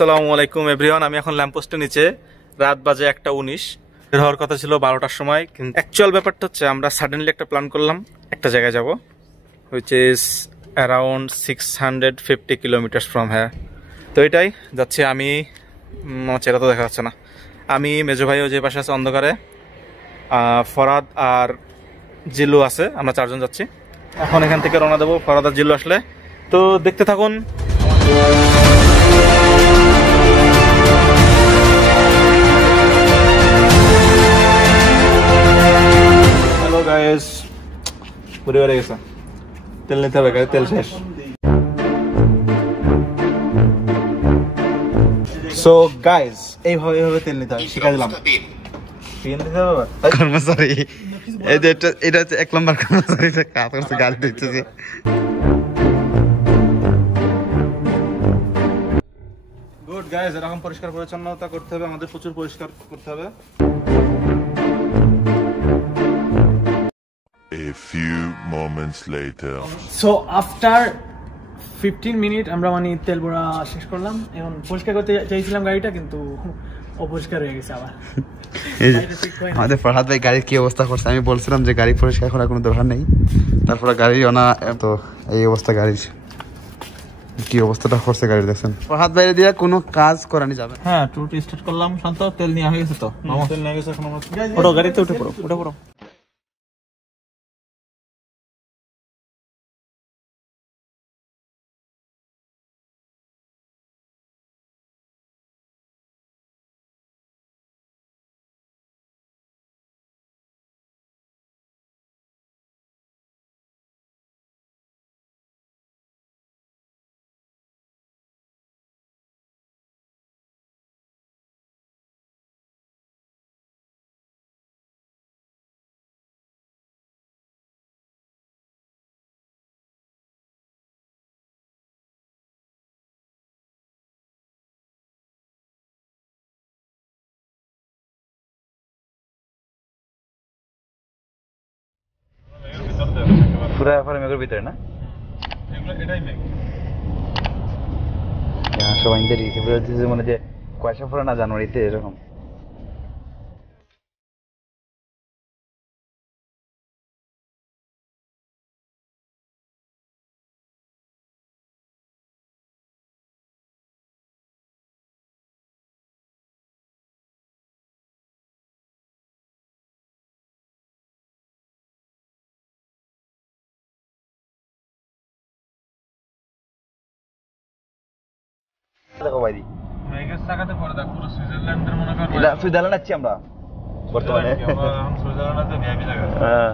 আসসালামু আলাইকুম এভরিওয়ান। আমি এখন ল্যাম্পপোস্টের নিচে, রাত বাজে 1:19। বের হওয়ার কথা ছিল 12টার সময়, কিন্তু অ্যাকচুয়াল ব্যাপারটা হচ্ছে আমরা সাডেনলি একটা প্ল্যান করলাম, একটা জায়গায় যাব, which is around 650 kilometres from হ্যাঁ। তো এটাই যাচ্ছি আমি, আমার চেহারা তো দেখা যাচ্ছে না। আমি, মেজো ভাইও যে পাশে আছে অন্ধকারে, ফরাদ আর জিল্লু আছে, আমরা 4 জন যাচ্ছি। এখন এখান থেকে রওনা দেবো ফরাদ আর জিল্লু আসলে। তো দেখতে থাকুন। হ্যালো গাইস, পরিবারে গেছে, তেল নিতে হবে, গাড়ি তেল শেষ। সো গাইস, এইভাবে তেল নিতে হয়, শিখা দিলাম। কর্মচারী এটা হচ্ছে 1 নম্বর কর্মচারী, কাজ করছে, গাড়ি দিতেছে। গুড গাইস, এরকম পরিষ্কার পরিচ্ছন্নতা করতে হবে, আমাদের প্রচুর পরিষ্কার করতে হবে। A few moments later. So after 15 minute আমরা মানে তেল ভরা শেষ করলাম। এখন পরিষ্কার করতে চাইছিলাম গাড়িটা, কিন্তু অপরিষ্কার হয়ে গেছে আবার। আমাদের ফরহাদ ভাই গাড়ির কি অবস্থা করছে, আমি বলছিলাম যে গাড়ি পরিষ্কার করার কোনো দরকার নেই, তারপরে গাড়ি না, তো এই অবস্থা গাড়ির, কি অবস্থাটা করছে গাড়ি দেখছেন। ফরহাদ ভাই দিয়ে কোনো কাজ করানি যাবে। হ্যাঁ, টুটি স্টার্ট করলাম, শান্ত, তেল নেওয়া হয়ে গেছে। তো তেল নিয়ে গেছে, এখন আমরা ওঠো, গাড়িতে উঠে পড়ো। পুরা এফআর মেঘের ভিতরে না, এটাই মেঘ। সবাই মানে যে কুয়াশা পড়ে না জানুয়ারিতে, এরকম। দেখো ভাই, মেঘের চাকাতে পড়ে দেখ, পুরো সুইজারল্যান্ডের মনে কর। এটা সুইজারল্যান্ড আছি আমরা বর্তমানে। সুইজারল্যান্ডে ভিআইপি জায়গা। হ্যাঁ,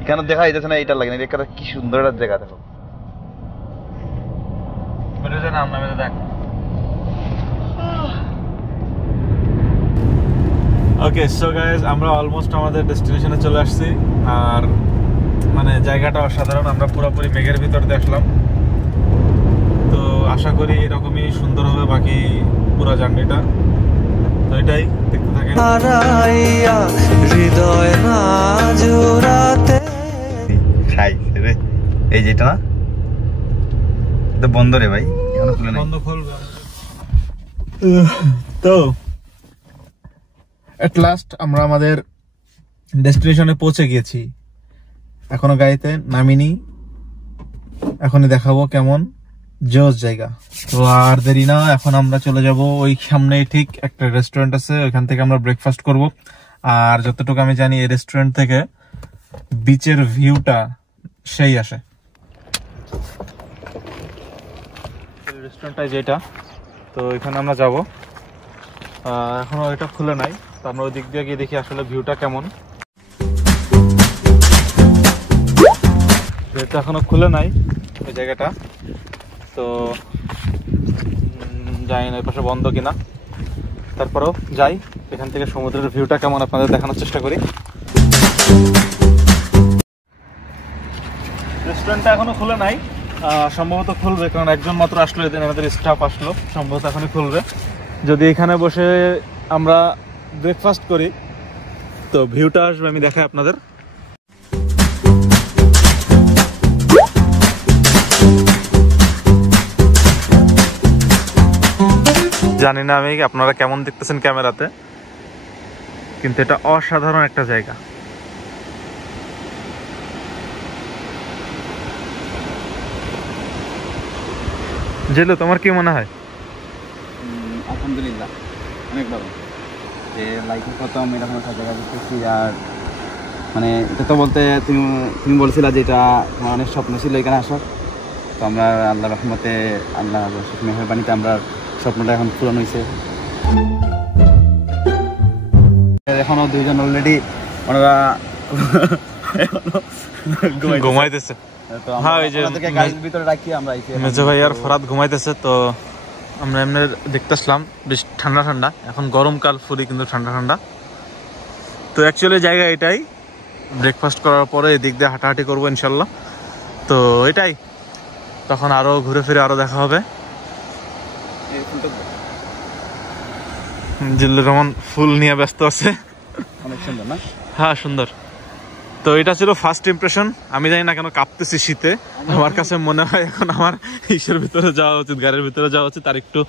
এখানে দেখা যাইতেছে না, এটা লাগে না, এটা কি সুন্দর একটা জায়গা। দেখো বলে যে নাম নামে দেখ। ওকে, সো গাইস, আমরা অলমোস্ট আমাদের ডেস্টিনেশনে চলে আসছি। আর মানে জায়গাটা অসাধারণ, আমরা পুরোপুরি মেঘের ভিতর দিয়ে আসলাম। তো আশা করি এরকমই সুন্দর হবে বাকি পুরো জার্নিটা। তো এটাই দেখতে থাকেন। হৃদয় না জোড়াতে রে, এই যেটা না, এটা বন্ধ রে ভাই, এখনো খুলে নাই। বন্ধ খুলবে তো। এট লাস্ট আমরা আমাদের ডেস্টিনেশনে পৌঁছে গিয়েছি, এখনো গাড়িতে নামিনি। এখনই দেখাবো কেমন জোস জায়গা। তো আর দেরি না, এখন আমরা চলে যাব ওই সামনে, ঠিক একটা রেস্টুরেন্ট আছে, ওইখান থেকে আমরা ব্রেকফাস্ট করব। আর যতটুকু আমি জানি এই রেস্টুরেন্ট থেকে বিচের ভিউটা সেই আসে। রেস্টুরেন্টটা যেটা, তো এখানে আমরা যাব। এখনো এটা খুলে নাই, তো আমরা ওই দিক দিয়ে গিয়ে দেখি আসলে ভিউটা কেমন। যেহেতু এখনো খুলে নাই ওই জায়গাটা, তো জানি না ওই পাশে বন্ধ কিনা, তারপরেও যাই, এখান থেকে সমুদ্রের ভিউটা কেমন আপনাদের দেখানোর চেষ্টা করি। রেস্টুরেন্টটা এখনো খুলে নাই, সম্ভবত খুলবে, কারণ একজন মাত্র আসলো, এদিন আমাদের স্টাফ আসলো, সম্ভবত এখনই খুলবে। যদি এখানে বসে আমরা ব্রেকফাস্ট করি তো ভিউটা আসবে, আমি দেখাই আপনাদের। জানি না আমি আপনারা কেমন দেখতেছেন ক্যামেরাতে, কিন্তু এটা অসাধারণ একটা জায়গা। জেলো, তোমার কি মনে হয়? আলহামদুলিল্লাহ অনেক ভালো যে লাইফের প্রথম এরকম একটা জায়গা দেখতেছি। আর মানে এটা তো বলতে তুমি বলছিলা যে এটা তোমার অনেক স্বপ্ন ছিল এখানে আসার, তো আমরা আল্লাহ রহমতে আল্লাহ মেহরবানিতে আমরা স্বপ্নটা এখন পূরণ হয়েছে। এখনো দুইজন অলরেডি ওনারা ঘুমাইতেছে। তো হ্যাঁ, ওই যে গাড়ির ভিতরে রাখি আমরা মেজো ভাই আর ফরাদ ঘুমাইতেছে। তো আমরা এমনি দেখতে আসলাম, বেশ ঠান্ডা ঠান্ডা, এখন গরমকাল ফুরি কিন্তু ঠান্ডা ঠান্ডা। তো অ্যাকচুয়ালি জায়গা এটাই, ব্রেকফাস্ট করার পরে এদিক দিয়ে হাঁটাহাঁটি করবো ইনশাল্লাহ। তো এটাই, তখন আরো ঘুরে ফিরে আরো দেখা হবে। জিল্লুর রহমান ফুল নিয়ে ব্যস্ত আছে। অনেক সুন্দর না? হ্যাঁ সুন্দর। তো এটা ছিল ফার্স্ট ইমপ্রেশন। আমি জানি না কেন কাঁপতেছি শীতে, আমার কাছে মনে হয় এখন আমার ইসের ভিতরে যাওয়া উচিত, গাড়ির ভিতরে যাওয়া উচিত। আর একটু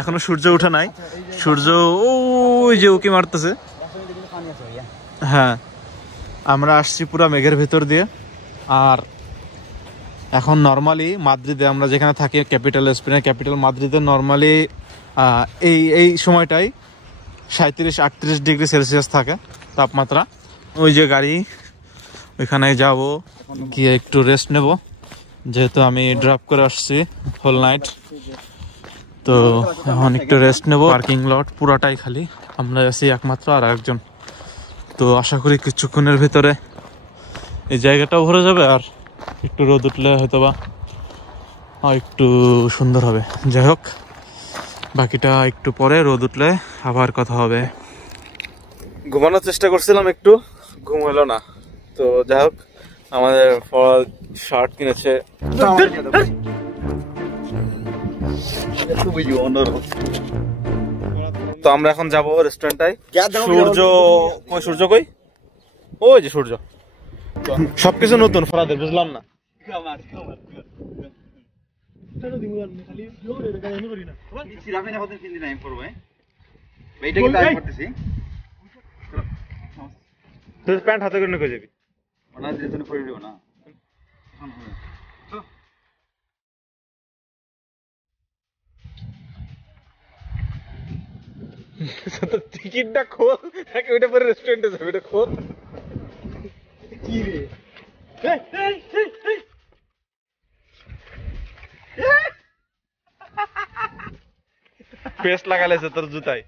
এখনো সূর্য ওঠা নাই, সূর্য ওই যে উকি মারতেছে। হ্যাঁ, আমরা আসছি পুরো মেঘের ভিতর দিয়ে। আর এখন নর্মালি মাদ্রিদে আমরা যেখানে থাকি, ক্যাপিটাল স্পেনের ক্যাপিটাল মাদ্রিদে নর্মালি এই সময়টাই 37-38 ডিগ্রি সেলসিয়াস থাকে তাপমাত্রা। ওই যে গাড়ি, ওইখানে যাব, গিয়ে একটু রেস্ট নেব, যেহেতু আমি ড্রপ করে আসছি হোল নাইট। তো এখন একটু রেস্ট নেব। পার্কিং লট পুরাটাই খালি, আমরা আছি একমাত্র আর একজন। তো আশা করি কিছুক্ষণের ভিতরে এই জায়গাটাও ভরে যাবে, আর একটু রোদ উঠলে হয়তোবা একটু সুন্দর হবে। যাই হোক, বাকিটা একটু পরে, রোদ উঠলে আবার কথা হবে। ঘুমানোর চেষ্টা করছিলাম, একটু ঘুম হলো না। তো যাই হোক, আমাদের শার্ট কিনেছে। তো আমরা এখন যাবো রেস্টুরেন্টটায়। সূর্য কই? সূর্য কই? ওই যে সূর্য। সবকিছু নতুন ফরাদের, বুঝলাম না। প্যান্ট হাতে করে নিয়ে যাবি না? টিকিটটা খোল, ওইটা পরে রেস্টুরেন্টে যাবে, এটা খোল। কি রে পেস্ট লাগালেছে তোর জুতায়,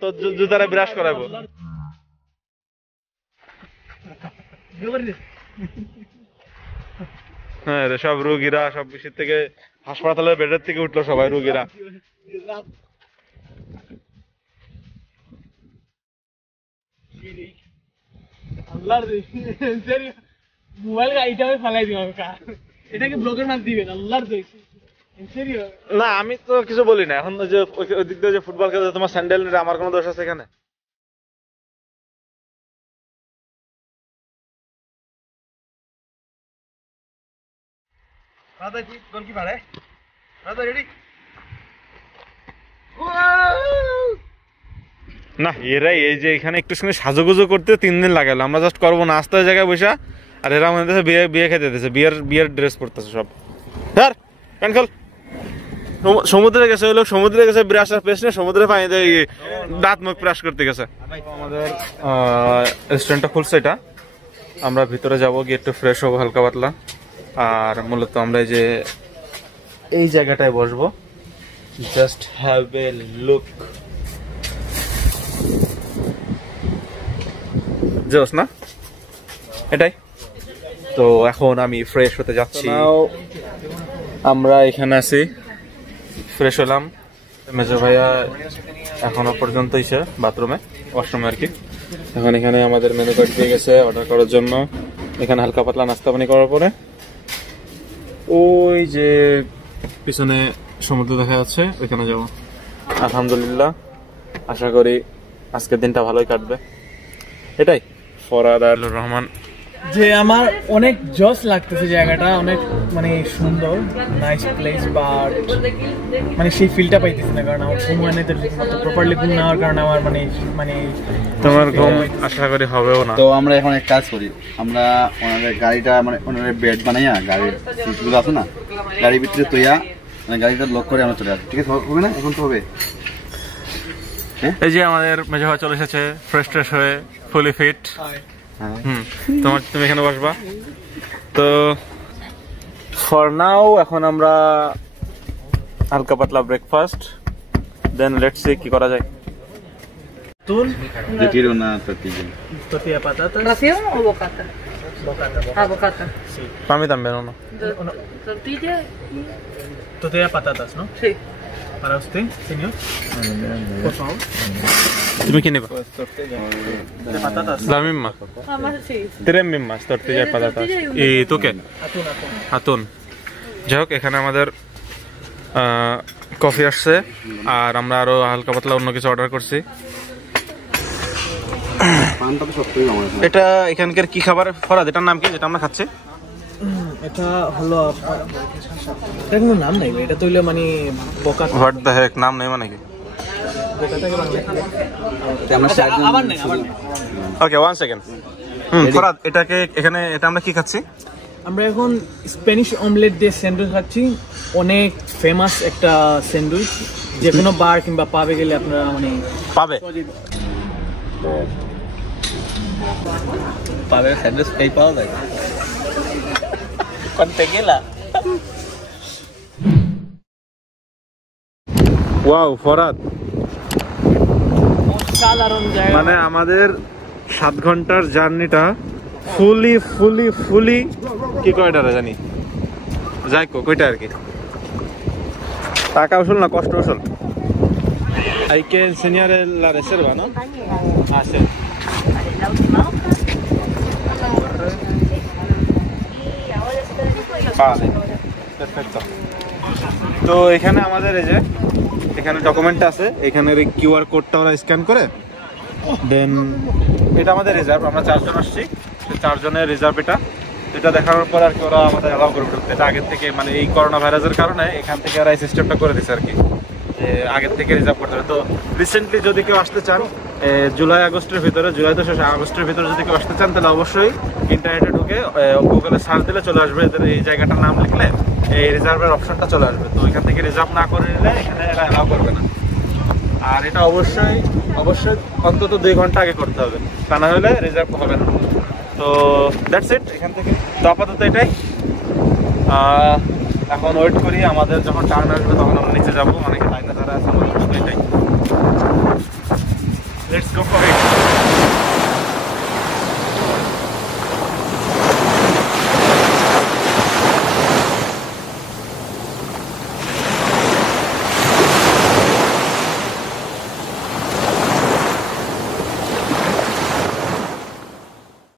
তোর জুতারে ব্রাশ করাবো। হ্যাঁ রে, সব রোগীরা সব বিষয় থেকে হাসপাতালের বেডের থেকে উঠলো সবাই রোগীরা। না আমি তো কিছু বলি না। এখন যে ওই দিক দিয়ে যে ফুটবল খেলে তোমার স্যান্ডেল, আমার কোনো দোষ আছে এখানে? না এরাই এই যে এখানে একটু সঙ্গে সাজুগুজু করতে 3 দিন লাগালো, আমরা জাস্ট করবো না আস্তে জায়গায় বসা। আর এরা আমাদের বিয়ে খেতে দিতেছে, বিয়ের ড্রেস পরতেছে সব। ধর প্যান্ট খোল। সমুদ্রে গেছে ওই লোক, সমুদ্রে গেছে ব্রাশ আর পেস্ট নিয়ে সমুদ্রে পানিতে দাঁত মুখ ব্রাশ করতে গেছে। আমাদের রেস্টুরেন্টটা খুলছে, এটা আমরা ভিতরে যাব, গিয়ে একটু ফ্রেশ হবো হালকা পাতলা। আর মূলত আমরা এই জায়গাটায় বসবো। জাস্ট হ্যাভ এ লুক, জোস না এটাই। তো এখন আমি ফ্রেশ হতে যাচ্ছি। আমরা এখানে আছি, ফ্রেশ হলাম। মেজো ভাইয়া এখনো পর্যন্ত এসে বাথরুমে, ওয়াশরুমে আর কি। এখন এখানে আমাদের মেনু কার্ড দিয়ে গেছে অর্ডার করার জন্য। এখানে হালকা পাতলা নাস্তা পানি করার পরে ওই যে পিছনে সমুদ্র দেখা যাচ্ছে, ওইখানে যাবো। আলহামদুলিল্লাহ, আশা করি আজকের দিনটা ভালোই কাটবে। এটাই। ফরাদ আর রহমান যে আমার অনেক জস লাগতেছে জায়গাটা, অনেক মানে সুন্দর, নাইস প্লেস, বাট মানে সেই ফিলটা পাইতেছি না, কারণ আমার ঘুম হয় না, প্রপারলি ঘুম নেওয়ার কারণে আমার মানে মানে তোমার ঘুম আশা করি হবেও না। তো আমরা এখন এক কাজ করি, আমরা ওনাদের গাড়িটা মানে ওনাদের বেড বানাইয়া গাড়ির সিটগুলো আছে না গাড়ির ভিতরে তৈয়া মানে গাড়িটা লক করে আমরা চলে আসি, ঠিক আছে? হবে না? এখন তো হবে। এই যে আমাদের মেজো ভাই চলে এসেছে ফ্রেশ ট্রেশ হয়ে, ফুলি ফিট। তুমি এখানে বসবা। তো ফর নাও এখন আমরা হালকা পাতলা ব্রেকফাস্ট, দেন লেটস সি কি করা যায়। Retiro una tortilla. tortilla de patatas. ¿Ración o bocata? Bocata. Ah, bocata. Sí. Para mí también, ¿no? Tortilla y... Tortilla de patatas, ¿no? Sí. Para usted, señor. Por favor. ¿Tú quién ibas? De patatas. La misma. Ah, más, sí. Tres mismas, tortilla de patatas. ¿Y tú qué? Atún, atún. আতুন। যাই হোক, এখানে আমাদের coffee আসছে, আর আমরা আরো হালকা পাতলা অন্য কিছু অর্ডার করছি। পানটা তো সবথেকে আমার কাছে। এটা এখানকার কি খাবার ফরাদ, এটার নাম কি যেটা আমরা খাচ্ছি? এটা হলো এটা কোনো নাম নাই, এটা তো হইলো মানে বকাতা। হোয়াট দ্য হেক, নাম নেই মানে কি? বকাতাকে বাংলায় আমরা চারজন আবার নেই, আবার নেই। ওকে, 1 সেকেন্ড। ফরাদ, এটাকে এখানে এটা আমরা কি খাচ্ছি? আমরা এখন স্প্যানিশ অমলেট দিয়ে স্যান্ডউইচ খাচ্ছি, অনেক ফেমাস একটা স্যান্ডউইচ, যে কোনো বার কিংবা পাবে গেলে আপনারা মানে পাবে। পাবে স্যান্ডউইচ এই পাওয়া যায়। ওয়াও ফরাদ, সাধারণ জায়গা। মানে আমাদের 7 ঘন্টার জার্নিটা ফুলি কি কয়টা জানি যাই কয়টা আর কি, টাকা উসুল না কষ্ট উসুল। Hay que enseñar la reserva, ¿no? Ah, sí. Vale, perfecto. তো এখানে আমাদের এই যে এখানে ডকুমেন্ট আছে, এখানের এই কিউআর কোডটা ওরা স্ক্যান করে দেন এটা আমাদের রিজার্ভ, আমরা 4 জন আসছি, সেই 4 জনের রিজার্ভ এটা দেখানোর পর আর কি ওরা আমাদের অ্যালাউ করে ঢুকতে। এটা আগের থেকে মানে এই করোনা ভাইরাসের কারণে এখান থেকে ওরা এই সিস্টেমটা করে দিচ্ছে আর কি, যে আগের থেকে রিজার্ভ করতে হবে। তো রিসেন্টলি যদি কেউ আসতে চান জুলাই আগস্টের ভিতরে, জুলাই তো শেষ, আগস্টের ভিতরে যদি কেউ আসতে চান তাহলে অবশ্যই ইন্টারনেটে ঢুকে গুগলে সার্চ দিলে চলে আসবে, এদের এই জায়গাটার নাম লিখলে এই রিজার্ভের অপশনটা চলে আসবে। তো এখান থেকে রিজার্ভ না করে নিলে এখানে এরা অ্যালাউ করবে না, আর এটা অবশ্যই অন্তত 2 ঘন্টা আগে করতে হবে, তা না হলে রিজার্ভ হবে না। তো দ্যাটস ইট এখান থেকে। তো আপাতত এটাই, এখন ওয়েট করি আমাদের যখন টার্ন আসবে তখন আমরা নিচে যাবো, অনেকে লাইনে ধরে আছে, এটাই। Let's go for it.